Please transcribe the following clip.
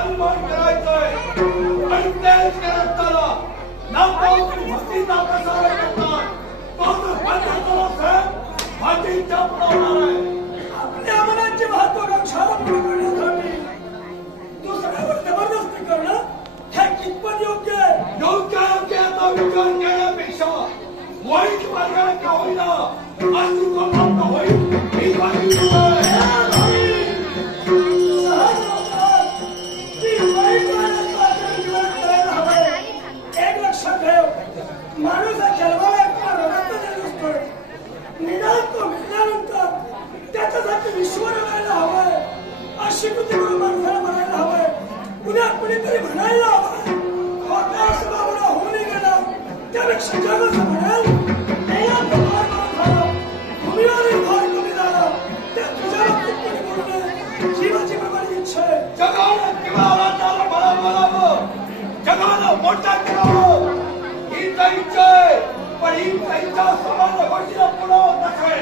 परिमाण करायचंय आणि तेच करताना नापावती भक्तीचा प्रसार करतात तो भाटीच्या पुरवणार आहे आपल्या मनाची महत्वाकांक्षा पूर्ण करण्यासाठी दुसऱ्यावर जबरदस्ती करणं हे कितपत योग्य आहे? योग्याचा विचार करण्यापेक्षा वाईट मार्गाने का होईना अस्तित्व प्राप्त होईल ही वाईट माणूस हा जन्माला नसतोय निदान तो मिळाल्यानंतर त्याच्यासाठी विश्व रमायला हवंय अशी कृती माणसाला म्हणायला हवंय उद्या कुणीतरी म्हणायला हवंय होऊन गेला त्यापेक्षा जग असं म्हणाल भूमीवरील भार कमी झाला त्या तुझ्या बाबतीत कोणी बोलणे जीवाची प्रमाणे इच्छा आहे जगाला किंवा मला बोलावं जगाला मोठा करावं इच्छा आहे पण ही इच्छा समाज गोष्टीला पुढं नसावे